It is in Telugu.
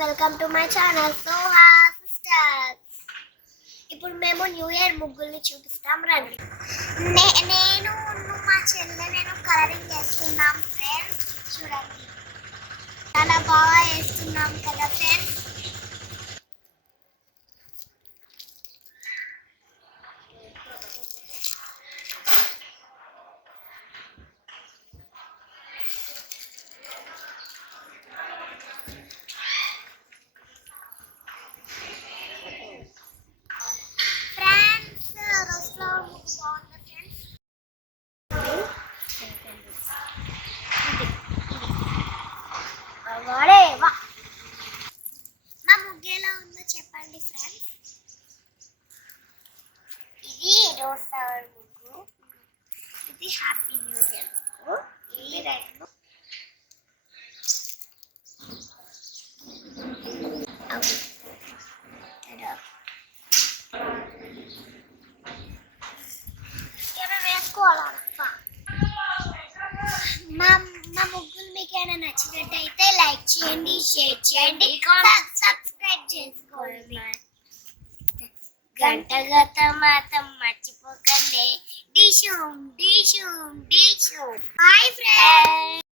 Welcome to my channel sisters. ఇప్పుడు మేము న్యూ ఇయర్ ముగ్గుల్ని చూపిస్తాం రండి. నేను మా చెల్లె నేను కలరింగ్ చేస్తున్నాం ఫ్రెండ్స్. చూడండి చాలా బాగా వేస్తున్నాం కదా ఫ్రెండ్స్. మా ముగ్గు ఎలా ఉందో చెప్పండి ఫ్రెండ్స్. ఇది రోజ్ ఫ్లవర్ ముగ్గు, ఇది హ్యాపీ న్యూ ఇయర్ ముగ్గు, ఇది రెడ్ ముగ్గు. వేసుకోవాలా మా ముగ్గులు మీకు ఏమైనా నచ్చినట్టయితే లైక్ చేయండి, షేర్ చేయండి, సబ్స్క్రైబ్ చేసుకోండి. గంట మాత్రం మర్చిపోకండి. డిషూమ్ డిషూమ్ డిషూమ్. Boy friends.